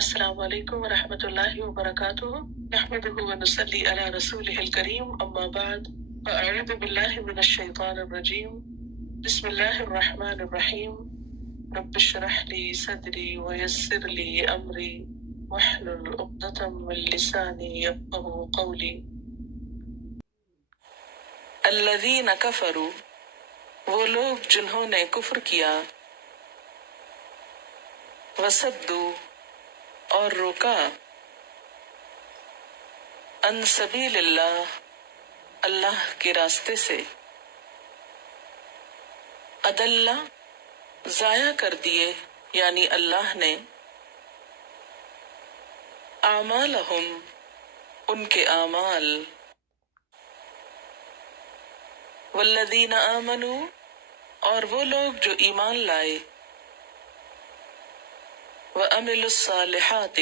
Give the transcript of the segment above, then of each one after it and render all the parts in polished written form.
السلام علیکم ورحمۃ اللہ وبرکاتہ نحمده ونصلی علی رسولہ الکریم اما بعد فاعوذ باللہ من الشیطان الرجیم بسم اللہ الرحمن الرحیم رب اشرح لی صدری ویسر لی امری واحلل عقدۃ من لسانی یفقهوا قولی الذین کفروا، وہ لوگ جنہوں نے کفر کیا، وصدوا، اور روکا، ان سبیل اللہ، اللہ کے راستے سے، اضل، ضائع کر دیے یعنی اللہ نے، اعمالہم، ان کے اعمال، والذین آمنوا، اور وہ لوگ جو ایمان لائے، وعملوا الصالحات،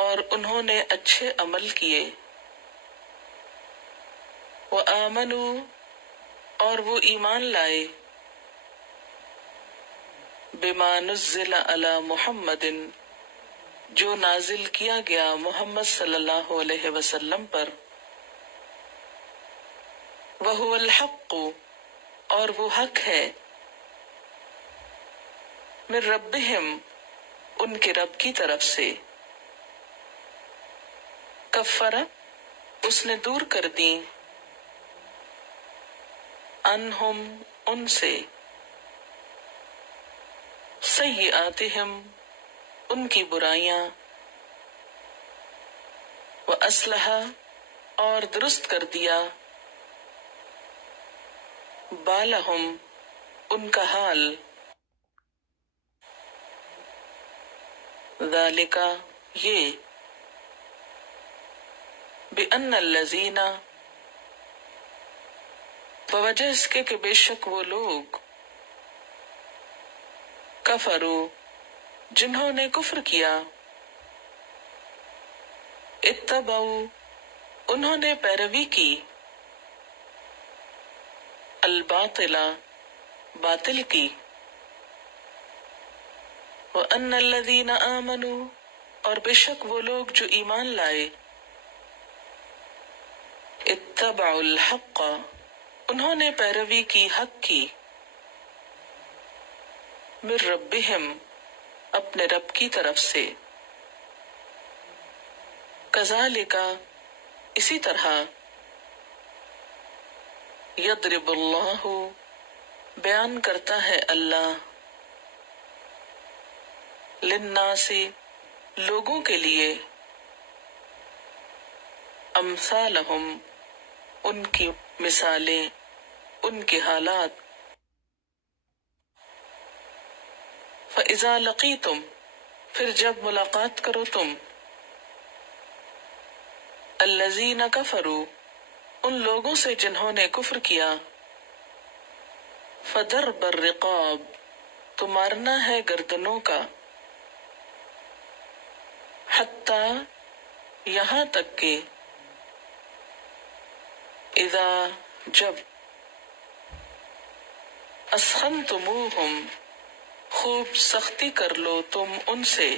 اور انہوں نے اچھے عمل کیے، وآمنوا، اور وہ ایمان لائے، بما نزل علی محمد، جو نازل کیا گیا محمد صلی اللہ علیہ وسلم پر، وہو الحق، اور وہ حق ہے، من ربہم، ان کے رب کی طرف سے، کفر، اس نے دور کر دی، انہم، ان سے، سیئاتہم، ان کی برائیاں، واصلح، اور درست کر دیا، بالہم، ان کا حال، ذالک، یہ، بأن الذین، بوجہ اس کے کہ بے شک وہ لوگ، کفروا، جنہوں نے کفر کیا، اتبعوا، انہوں نے پیروی کی، الباطل، باطل کی، وَأَنَّ الَّذِينَ آمَنُوا، اور بے شک وہ لوگ جو ایمان لائے، اتبعوا الحق، انہوں نے پیروی کی حق کی، من ربہم، اپنے رب کی طرف سے، کذالک، اسی طرح، یضرب اللہ، بیان کرتا ہے اللہ، للناس، لوگوں کے لیے، امثالہم، ان کی مثالیں، ان کے حالات، فَإِذَا لَقِيتُمْ، پھر جب ملاقات کرو تم، الذین کفروا، ان لوگوں سے جنہوں نے کفر کیا، فَضَرْبَ الرِّقَابِ، تو مارنا ہے گردنوں کا، حتیٰ، یہاں تک کہ، اذا، جب، اسخنتموہم، خوب سختی کر لو تم ان سے،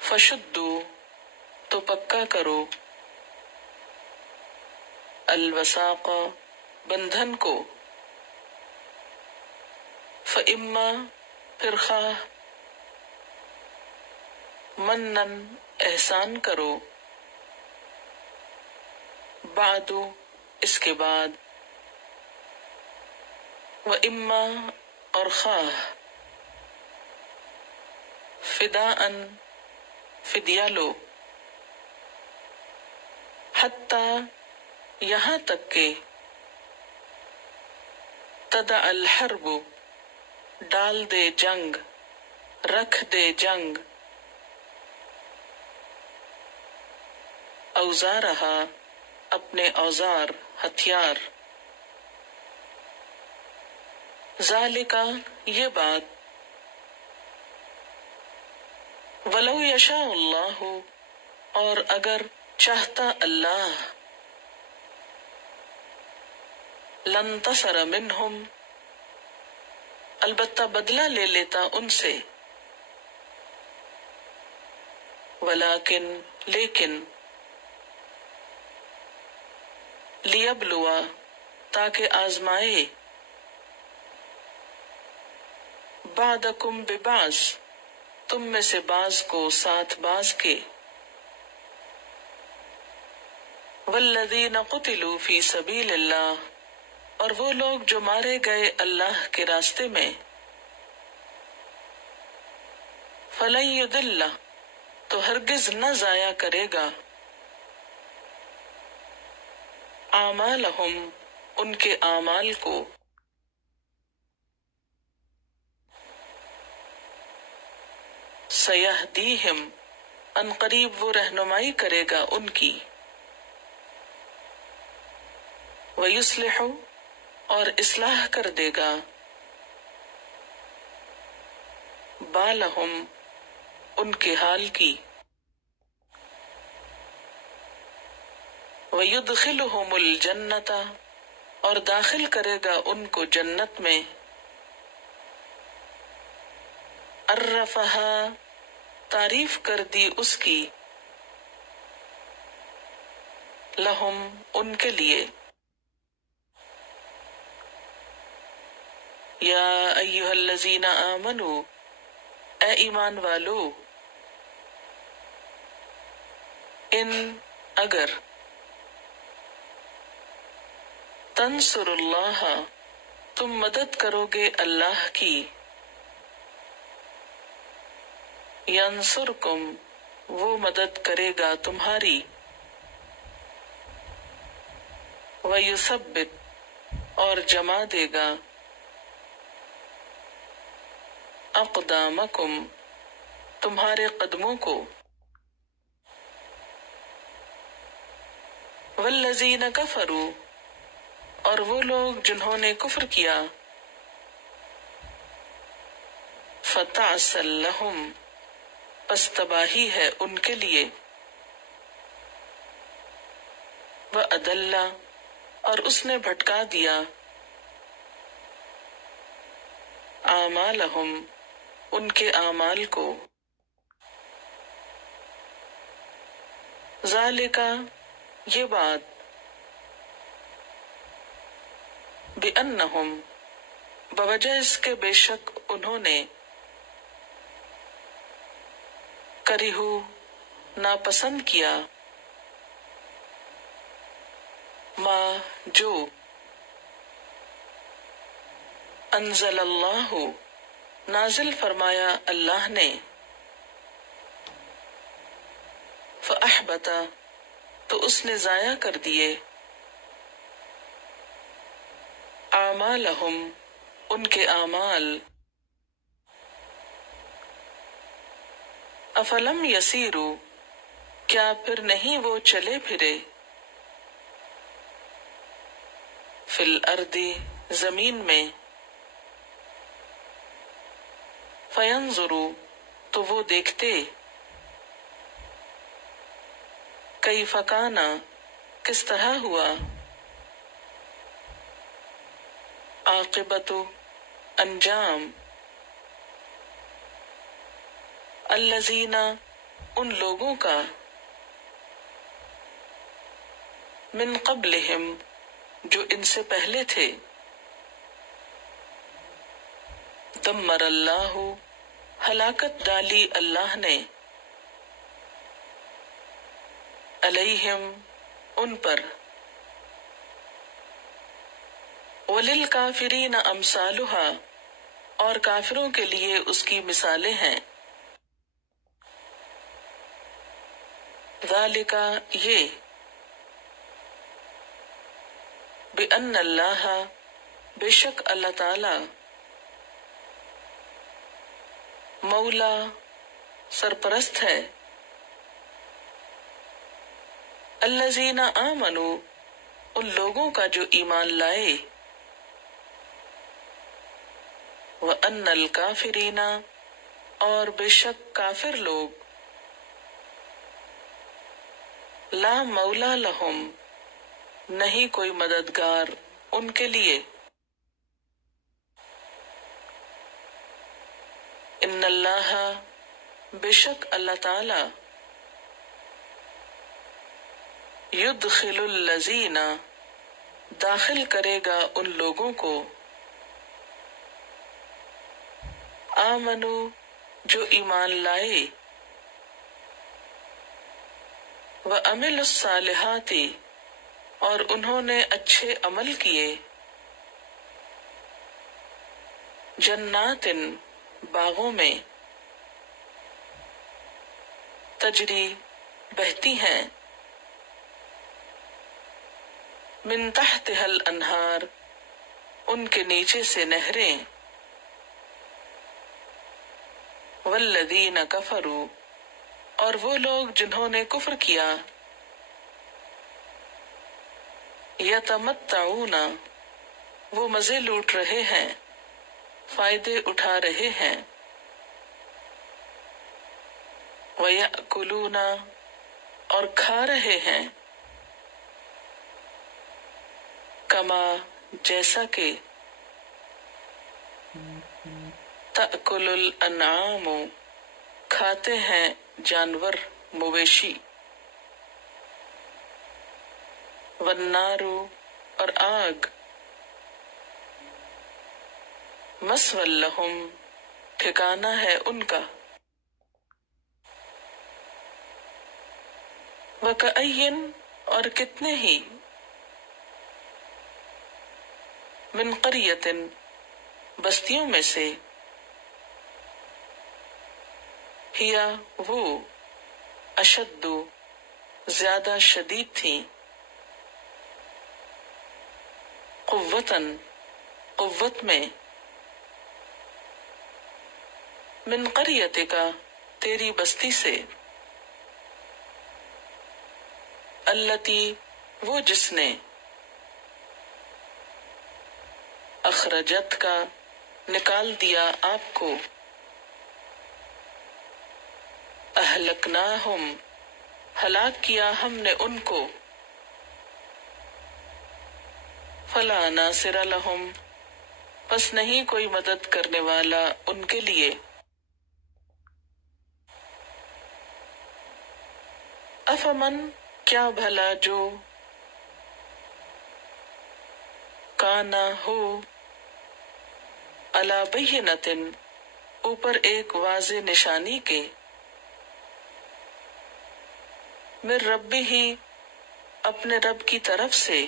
فشدوا، تو پکا کرو، الوثاق، بندھن کو، فإما، پھر خواہ، منن، احسان کرو، بعد، اس کے بعد، وإما، اور خواہ، فداءً، فدیہ لو، حتیٰ، یہاں تک کہ، تدع الحرب، ڈال دے جنگ، رکھ دے جنگ، اوزارہا، اپنے اوزار، ہتھیار، ذالک، یہ بات، ولو یشاء اللہ، اور اگر چاہتا اللہ، لانتصر منہم، البتہ بدلہ لے لیتا ان سے، ولیکن لیکن لیبلوا تاکہ آزمائے بعدکم ببعض تم میں سے بعض کو ساتھ بعض کے والذین قتلوا فی سبیل اللہ اور وہ لوگ جو مارے گئے اللہ کے راستے میں فلن یضل تو ہرگز نہ ضائع کرے گا اعمالہم ان کے اعمال کو سیہدیہم ان قریب وہ رہنمائی کرے گا ان کی ویصلح اور اصلاح کر دے گا بالہم ان کے حال کی وَيُدْخِلُهُمُ الْجَنَّةَ اور داخل کرے گا ان کو جنت میں عرفها تعریف کر دی اس کی لہم ان کے لیے یا ایہا الذین آمنوا اے ایمان والو ان اگر تنصر اللہ تم مدد کرو گے اللہ کی ینصرکم وہ مدد کرے گا تمہاری ویثبت اور جما دے گا اقدامکم تمہارے قدموں کو والذین کفروا اور وہ لوگ جنہوں نے کفر کیا فتعسل لہم پس تباہی ہے ان کے لیے وَأَدَلَّ اور اس نے بھٹکا دیا اعمالہم ان کے اعمال کو ذالک یہ بات بِأَنَّهُمْ بوجہ اس کے بے شک انہوں نے کرہو ناپسند کیا ما جو انزل اللہ نازل فرمایا اللہ نے فأحبط تو اس نے ضائع کر دیے اعمالہم ان کے اعمال افلم یسیرو کیا پھر نہیں وہ چلے پھرے فی الارض زمین میں فینظروا تو وہ دیکھتے کیف کان کس طرح ہوا عاقبت انجام الذین ان لوگوں کا من قبلہم جو ان سے پہلے تھے دمر اللہ ہلاکت ڈالی اللہ نے علیہم ان پر وللکافرین امثالها اور کافروں کے لیے اس کی مثالیں ہیں ذالک یہ بِأَنَّ اللہ بے شک اللہ تعالی مولا سرپرست ہے الذین آمنوا ان لوگوں کا جو ایمان لائے وَأَنَّ الْكَافِرِينَ اور بے شک کافر لوگ لا مولا لہم نہیں کوئی مددگار ان کے لیے ان اللہ بے شک اللہ تعالی یدخل الذین داخل کرے گا ان لوگوں کو آمنو جو ایمان لائے وعملوا الصالحات اور انہوں نے اچھے عمل کیے جنات باغوں میں تجری بہتی ہیں من تحتها الانہار ان کے نیچے سے نہریں والذین کفروا اور وہ لوگ جنہوں نے کفر کیا یتمتعون وہ مزے لوٹ رہے ہیں فائدے اٹھا رہے ہیں وَيَأْكُلُونَ اور کھا رہے ہیں کما جیسا کہ تأکل الانعام کھاتے ہیں جانور مویشی والنار اور آگ مسوی لہم ٹھکانہ ہے ان کا وَكَأَيٍّ اور کتنے ہی من قریۃ بستیوں میں سے ہیا وہ اشد زیادہ شدید تھیں قوتاً قوت میں من قریتک تیری بستی سے التی وہ جس نے اخرجت کا نکال دیا آپ کو اہلکناہم ہلاک کیا ہم نے ان کو فلا ناصر لہم پس نہیں کوئی مدد کرنے والا ان کے لیے افمن کیا بھلا جو کانا ہو علی بینۃ اوپر ایک واضح نشانی کے من ربی ہی اپنے رب کی طرف سے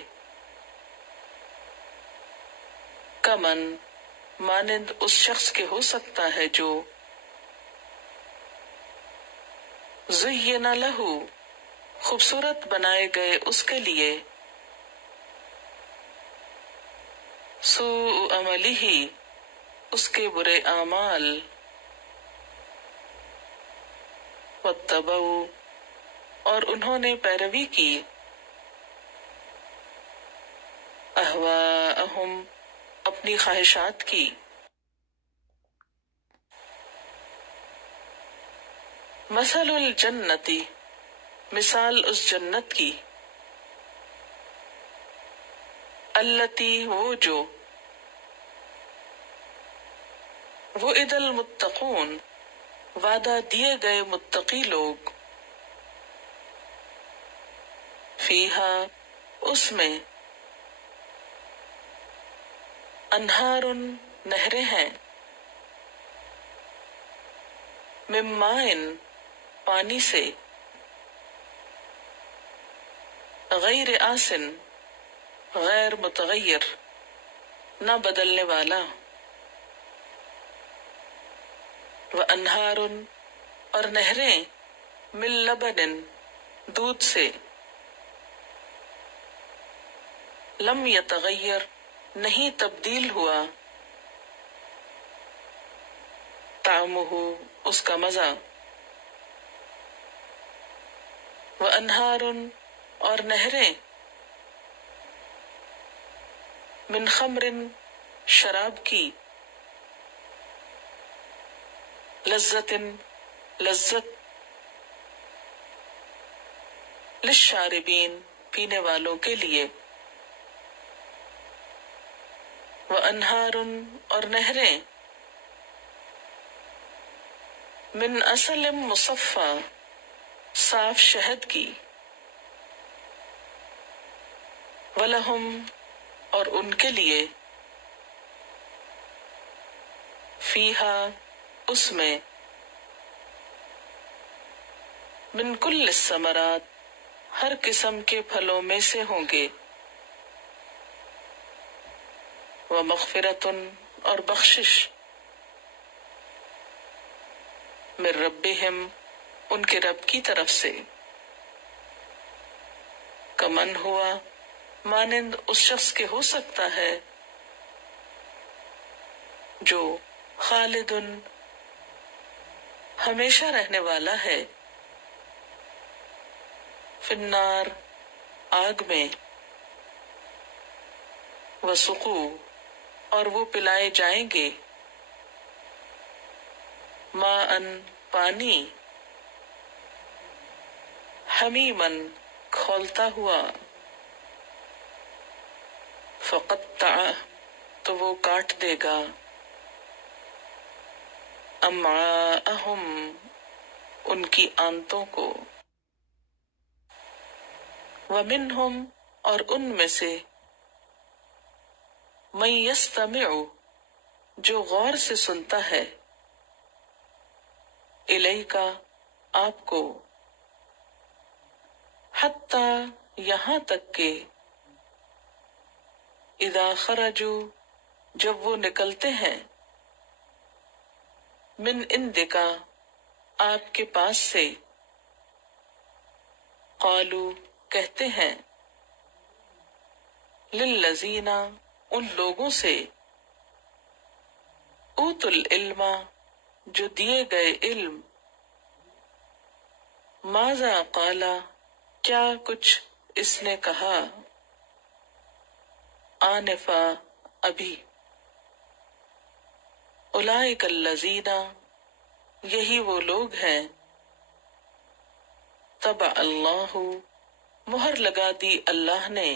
کمن مانند اس شخص کے ہو سکتا ہے جو زین لہو خوبصورت بنائے گئے اس کے لیے سوء عملہ اس کے برے اعمال واتبعوا اور انہوں نے پیروی کی اہواءہم اپنی خواہشات کی مثل الجنتی مثال اس جنت کی التی وہ جو وعد المتقون وعدہ دیے گئے متقی لوگ فیہا اس میں انہار نہریں ہیں من ماء پانی سے غیر آسن غیر متغیر نہ بدلنے والا وانہار اور نہریں من لبن دودھ سے لم یتغیر نہیں تبدیل ہوا طعمہ اس کا مزہ وانہار اور نہریں من خمر شراب کی لذت لذت للشاربین پینے والوں کے لیے وانہار اور نہریں من عسل مصفی صاف شہد کی وَلَهُمْ اور ان کے لیے فِيهَا اس میں من کل الثمرات ہر قسم کے پھلوں میں سے ہوں گے، وَمَغْفِرَةٌ اور بخشش، من ربہم ان کے رب کی طرف سے، کمن ہوا مانند اس شخص کے ہو سکتا ہے جو خالدن ہمیشہ رہنے والا ہے، فی النار آگ میں، وسقو اور وہ پلائے جائیں گے، ماءً پانی، حمیماً کھولتا ہوا، فقطع تو وہ کاٹ دے گا، امعاءہم ان کی آنتوں کو، ومنہم اور ان میں سے من یستمع جو غور سے سنتا ہے، الیک آپ کو، حتی یہاں تک کہ اذا خرجوا جب وہ نکلتے ہیں، من عندک آپ کے پاس سے، قالو کہتے ہیں، للذین ان لوگوں سے، اوتوا العلم جو دیے گئے علم، ماذا قال کیا کچھ اس نے کہا، آنفا ابھی، اولئک الذین یہی وہ لوگ ہیں، طبع اللہ مہر لگا دی اللہ نے،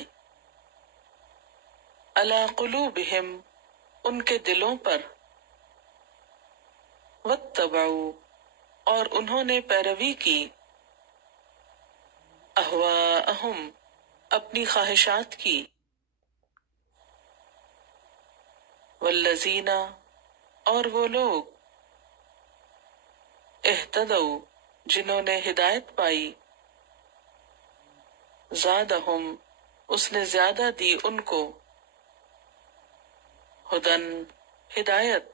علی قلوبہم ان کے دلوں پر، واتبعوا اور انہوں نے پیروی کی، اہواءہم اپنی خواہشات کی، والذین اور وہ لوگ، اہتدوا جنہوں نے ہدایت پائی، زادہم اس نے زیادہ دی ان کو، ہدن ہدایت،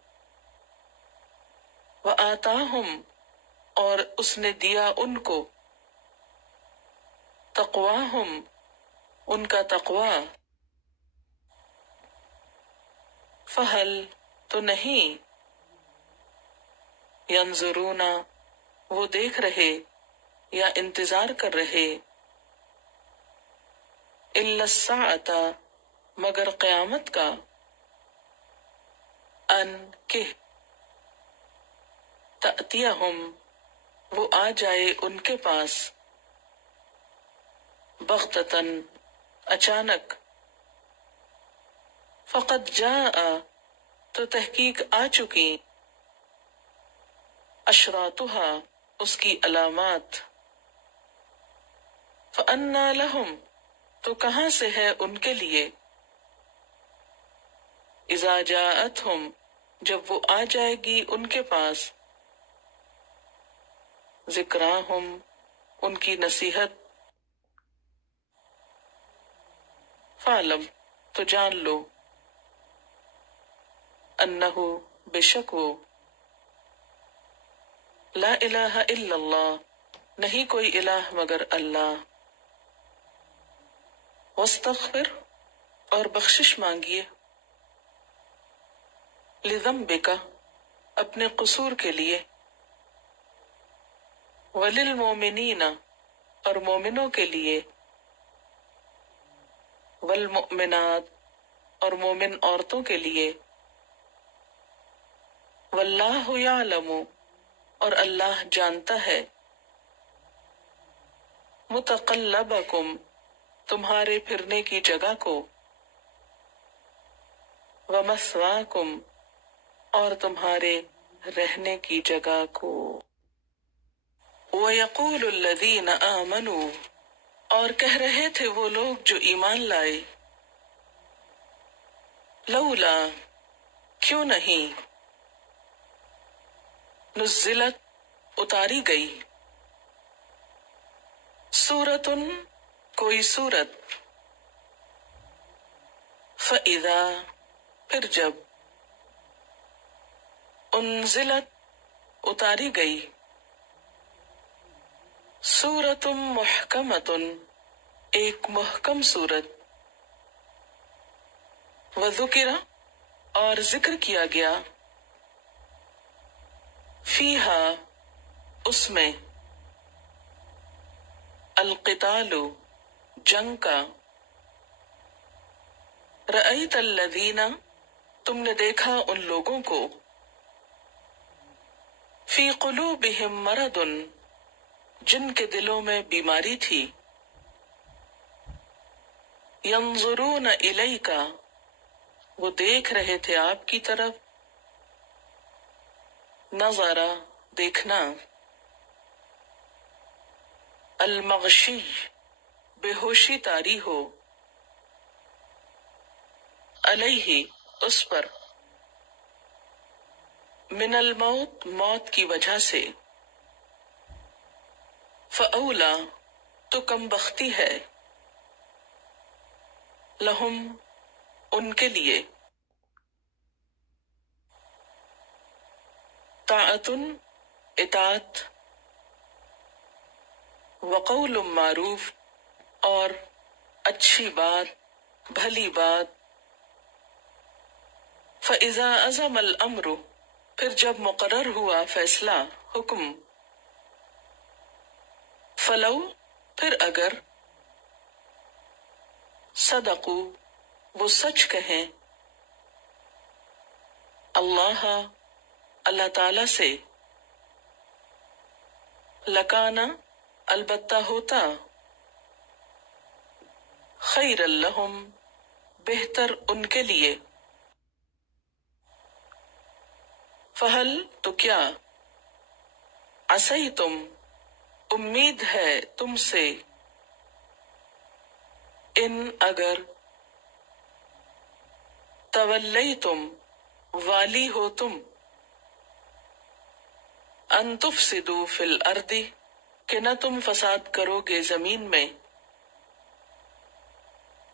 وآتاہم اور اس نے دیا ان کو، تقواہم ان کا تقوی، فہل تو نہیں، ینظرون وہ دیکھ رہے یا انتظار کر رہے، الا الساعۃ مگر قیامت کا، ان کہ تأتیہم وہ آ جائے ان کے پاس، بغتتاً اچانک، فقد جاء تو تحقیق آ چکی، اشراطها اس کی علامات، فأنی لہم تو کہاں سے ہے ان کے لیے، اذا جاءتہم جب وہ آ جائے گی ان کے پاس، ذکراہم ان کی نصیحت، فاعلم تو جان لو، انہ بے شک وہ، لا الہ الا اللہ نہیں کوئی الہ مگر اللہ، واستغفر اور بخشش مانگیے، لذنبک اپنے قصور کے لیے، وللمؤمنین اور مومنوں کے لیے، والمؤمنات اور مومن عورتوں کے لیے، واللہ یعلم اور اللہ جانتا ہے، متقلبکم تمہارے پھرنے کی جگہ کو، ومثواکم اور تمہارے رہنے کی جگہ کو، وَيَقُولُ الَّذِينَ آمَنُوا اور کہہ رہے تھے وہ لوگ جو ایمان لائے، لولا کیوں نہیں، نزلت اتاری گئی، سورتن کوئی سورت، فَإِذَا پھر جب، انزلت اتاری گئی، سورتم محکمتن ایک محکم سورت، وذکر اور ذکر کیا گیا، فیہا اس میں، القتال جنگ کا، رأیت الذین تم نے دیکھا ان لوگوں کو، فی قلوبہم مرض جن کے دلوں میں بیماری تھی، ینظرون الیک وہ دیکھ رہے تھے آپ کی طرف، نظرا دیکھنا، المغشی بے ہوشی طاری ہو، علیہ اس پر، من الموت موت کی وجہ سے، فاولا تو کم بختی ہے، لہم ان کے لیے، طاعتن اطاعت، وقول معروف اور اچھی بات بھلی بات، فَإِذَا عَزَمَ الْأَمْرُ پھر جب مقرر ہوا فیصلہ حکم، فلو پھر اگر، صدقو وہ سچ کہیں، اللہ اللہ تعالی سے، لکانا البتہ ہوتا، خیر لہم بہتر ان کے لیے، فہل تو کیا، عصیتم امید ہے تم سے، ان اگر، تولیتم والی ہو تم، ان تفسدوا فی الارض کہ نہ تم فساد کرو گے زمین میں،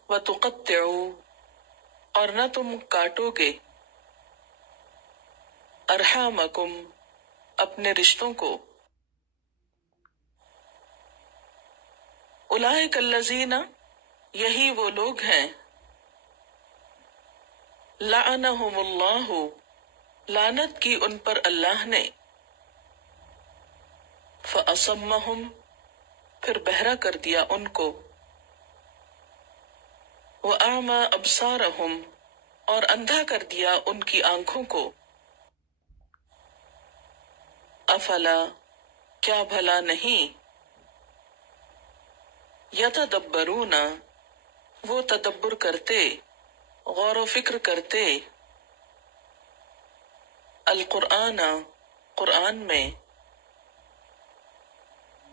وتقطعوا اور نہ تم کاٹو گے، ارحامکم اپنے رشتوں کو، اولئک الذین یہی وہ لوگ ہیں، لعنہم اللہ لعنت کی ان پر اللہ نے، فاصمہم پھر بہرا کر دیا ان کو، واعمی ابصارہم اور اندھا کر دیا ان کی آنکھوں کو، افلا کیا بھلا نہیں، یتدبرون وہ تدبر کرتے غور و فکر کرتے، القرآن قرآن میں،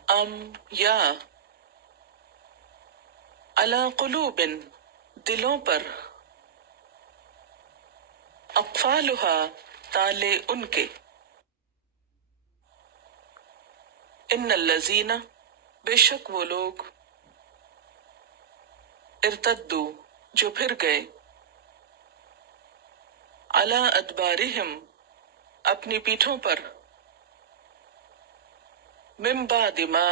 ام یا، علی قلوب دلوں پر، اقفالها تالے ان کے، ان الذین بے شک وہ لوگ، ارتدوا جو پھر گئے، علی ادبارہم اپنی پیٹھوں پر، من بعد ما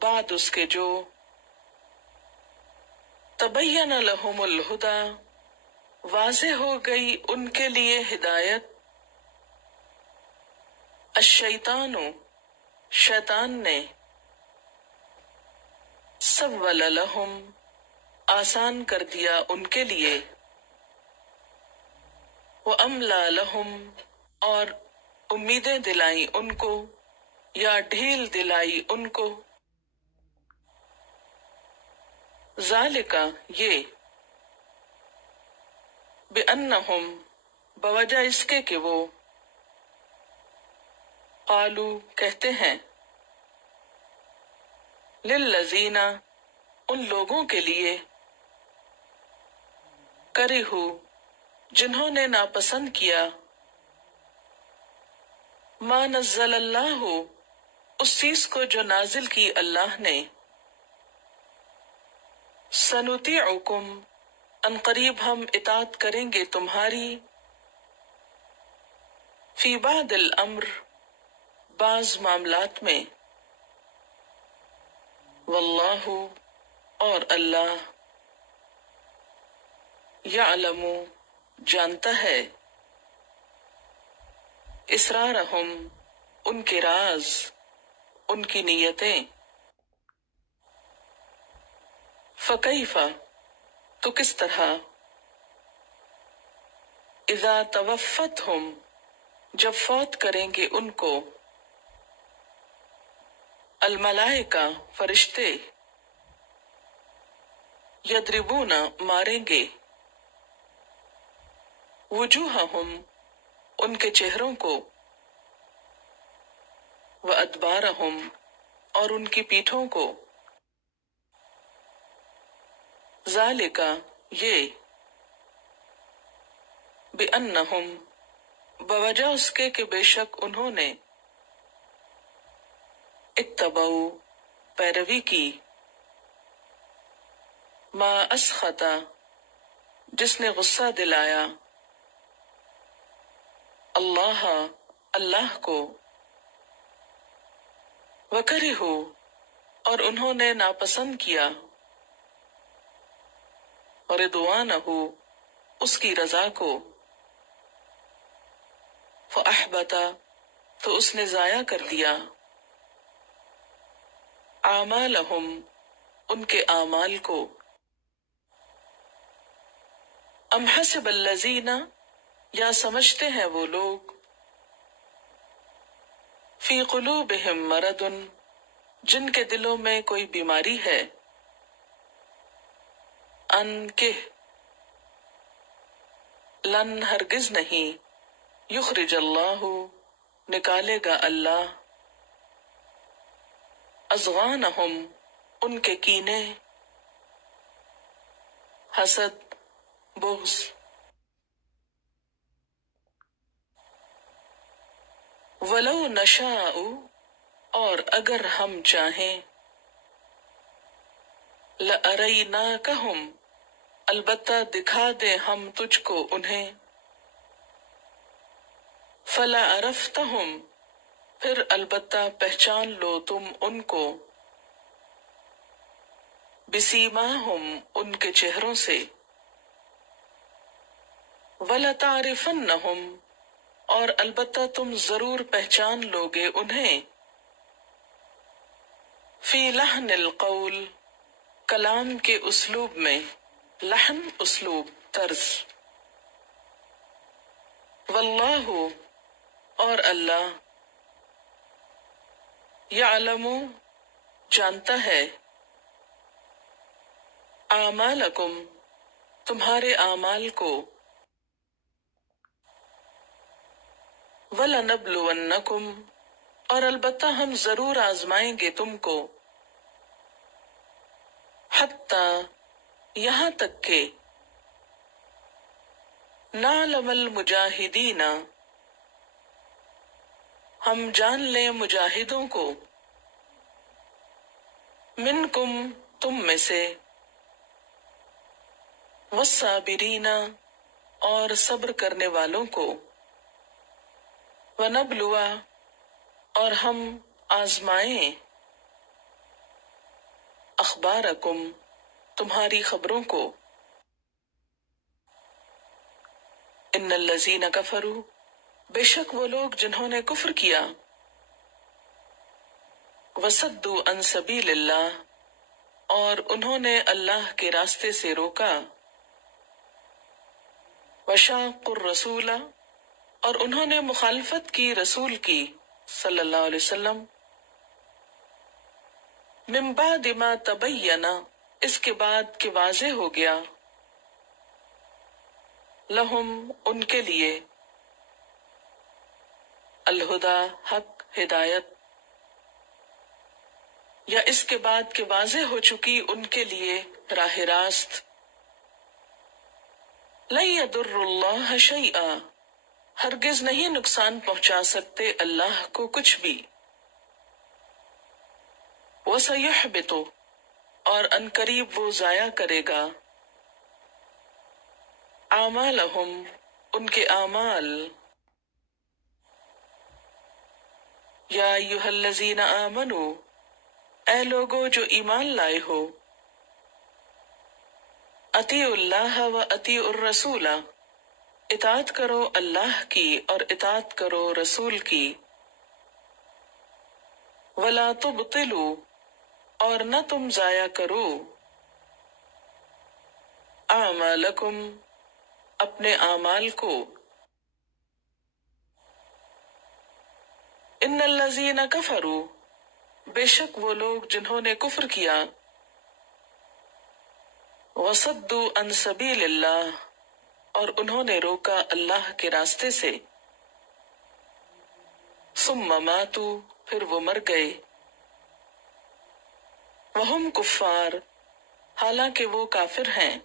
بعد اس کے جو، تبین لہم الہدی واضح ہو گئی ان کے لیے ہدایت، الشیطان شیطان نے، سول لہم آسان کر دیا ان کے لیے، واملی لہم اور امیدیں دلائیں ان کو یا ڈھیل دلائی ان کو، ذالک یہ، بانہم بوجہ اس کے کہ وہ، قالو کہتے ہیں، للذین ان لوگوں کے لیے، کرہو جنہوں نے ناپسند کیا ما نزل اللہ، اس چیز کو جو نازل کی اللہ نے، سنطیعکم، ان قریب ہم اطاعت کریں گے تمہاری، فی بعض الامر، بعض معاملات میں، واللہ، اور اللہ، یعلم، جانتا ہے، اسرارہم، ان کے راز، ان کی نیتیں، فکیف، تو کس طرح، اذا توفتہم، جب فوت کریں گے ان کو، الملائکہ، فرشتے، یضربون، ماریں گے، وجوہہم، ان کے چہروں کو، وادبارہم، اور ان کی پیٹھوں کو، ذالک، یہ، بأنہم، بوجہ اس کے کہ بے شک انہوں نے، اتبعوا، پیروی کی، ما اسخط، جس نے غصہ دلایا، اللہ، اللہ کو، وکرہوا، اور انہوں نے ناپسند کیا، رضوانہ، اس کی رضا کو، فاحبط، تو اس نے ضائع کر دیا، اعمالہم، ان کے اعمال کو، ام حسب الذین، یا سمجھتے ہیں وہ لوگ، فی قلوبہم مرض، جن کے دلوں میں کوئی بیماری ہے، ان کہ، لن، ہرگز نہیں، یخرج اللہ، نکالے گا اللہ، اضغانہم، ان کے کینے، حسد، بغض، ولو نشاء، اور اگر ہم چاہیں، لَأَرَيْنَاكَهُمْ، البتہ دکھا دیں ہم تجھ کو انہیں، فَلَعَرَفْتَهُمْ، پھر البتہ پہچان لو تم ان کو، بِسِیمَاهُمْ، ان کے چہروں سے، وَلَتَعْرِفَنَّهُمْ، اور البتہ تم ضرور پہچان لوگے انہیں، فی لحن القول، کلام کے اسلوب میں، لحن، اسلوب، طرز، واللہ، اور اللہ، یعلم، جانتا ہے، اعمالکم، تمہارے اعمال کو، وَلَنَبْلُوَنَّکُمْ، اور البتہ ہم ضرور آزمائیں گے تم کو، حتیٰ، یہاں تک کہ، نعلم المجاہدین، ہم جان لیں مجاہدوں کو، منکم، تم میں سے، والصابرین، اور صبر کرنے والوں کو، ونبلوا، اور ہم آزمائیں، اخبارکم، تمہاری خبروں کو، ان الذین کفروا، بے شک وہ لوگ جنہوں نے کفر کیا، وصدوا عن سبیل اللہ، اور انہوں نے اللہ کے راستے سے روکا، وشاقوا الرسول، اور انہوں نے مخالفت کی رسول کی صلی اللہ علیہ وسلم، من بعد ما تبین، اس کے بعد کہ واضح ہو گیا، لہم، ان کے لیے، الہدا، حق، ہدایت، یا اس کے بعد کہ واضح ہو چکی ان کے لیے راہ راست، لن يضر اللہ شیئا، ہرگز نہیں نقصان پہنچا سکتے اللہ کو کچھ بھی. وَسَيُحْبِطُ، اور عنقریب وہ ضائع کرے گا. اعمالہم، ان کے اعمال. یا ایھا الذین آمنوا، اے لوگو جو ایمان لائے ہو. اطیعوا اللہ و اطیعوا الرسول، اطاعت کرو اللہ کی اور اطاعت کرو رسول کی. ولا تبطلوا، اور نہ تم ضائع کرو. اعمالکم، اپنے اعمال کو. ان الذین کفروا، بے شک وہ لوگ جنہوں نے کفر کیا. وصدوا عن سبیل اللہ، اور انہوں نے روکا اللہ کے راستے سے. ثم ماتوا، پھر وہ مر گئے. وہم کفار، حالانکہ وہ کافر ہیں.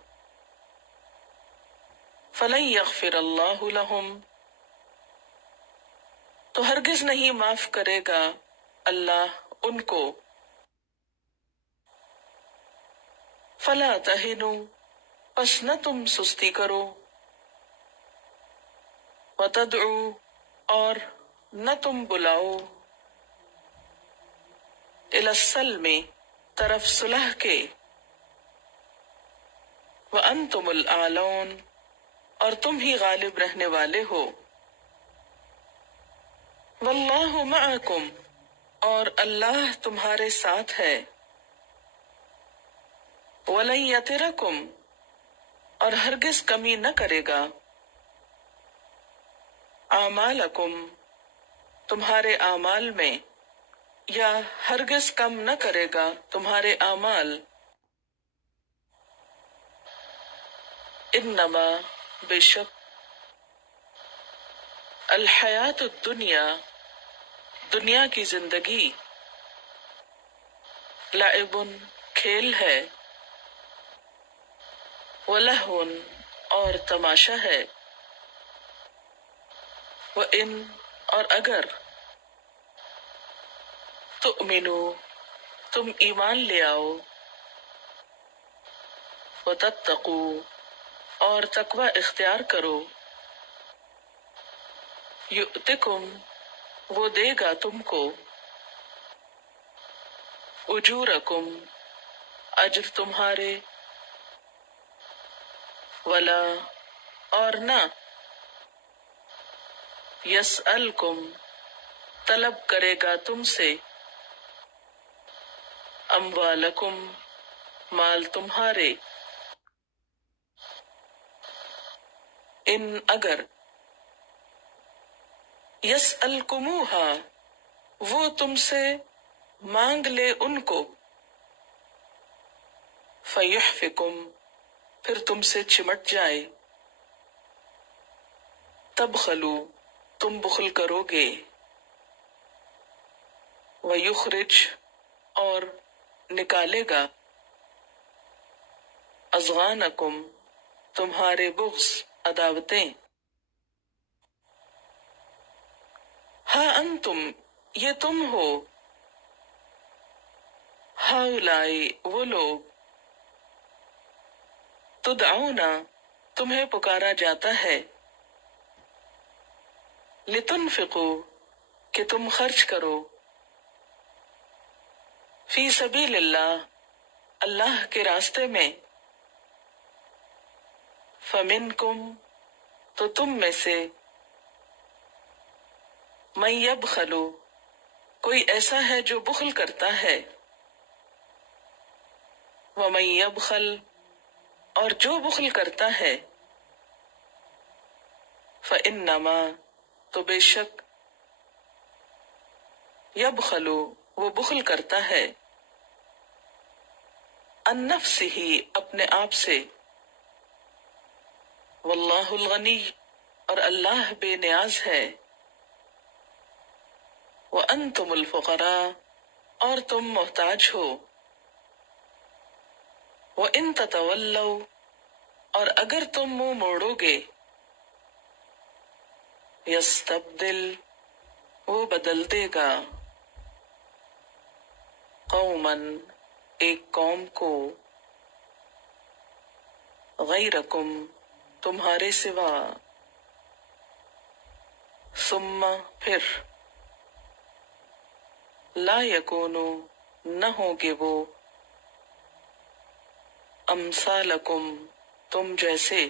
فلن یغفر اللہ لہم، تو ہرگز نہیں معاف کرے گا اللہ ان کو. فلا تہنوا، پس نہ تم سستی کرو. وتدعوا، اور نہ تم بلاؤ. الی السلم، طرف صلح کے. وانتم الاعلون، اور تم ہی غالب رہنے والے ہو. واللہ معکم، اور اللہ تمہارے ساتھ ہے. ولن یترکم، اور ہرگز کمی نہ کرے گا. اعمالکم، تمہارے اعمال میں، یا ہرگز کم نہ کرے گا تمہارے اعمال. انما، بے شک، الحیات الدنیا، دنیا کی زندگی. لعب، کھیل ہے. ولہو، اور تماشا ہے. وَإِن، اور اگر. تؤمنوا، تم ایمان لے آؤ. وتتقوا، اور تقوی اختیار کرو. یؤتکم، وہ دے گا تم کو. اجورکم، اجر تمہارے. ولا، اور نہ. یسألکم، طلب کرے گا تم سے. اموالکم، مال تمہارے. ان، اگر. یسألکموہا، وہ تم سے مانگ لے ان کو. فیحفکم، پھر تم سے چمٹ جائے. تبخلوا، تم بخل کرو گے. ویخرج، اور نکالے گا. اضغانکم، تمہارے بغض، عداوتیں. ہاں انتم، یہ تم ہو. ہؤلائی، وہ لوگ. تدعون، تمہیں پکارا جاتا ہے. لتنفقوا، کہ تم خرچ کرو. فی سبیل اللہ، اللہ کے راستے میں. فمنکم، تو تم میں سے. من یبخل، کوئی ایسا ہے جو بخل کرتا ہے. ومن یبخل، اور جو بخل کرتا ہے. فانما، تو بے شک. یبخل، وہ بخل کرتا ہے. عن نفسہ، اپنے آپ سے. واللہ الغنی، اور اللہ بے نیاز ہے. وانتم الفقراء، اور تم محتاج ہو. وان تتولوا، اور اگر تم منہ موڑو گے، یستبدل، وہ بدل دے گا، قومن، ایک قوم کو، غیرکم، تمہارے سوا، ثم، پھر، لا یکونو، نہ ہوگے وہ، امثالکم، تم جیسے،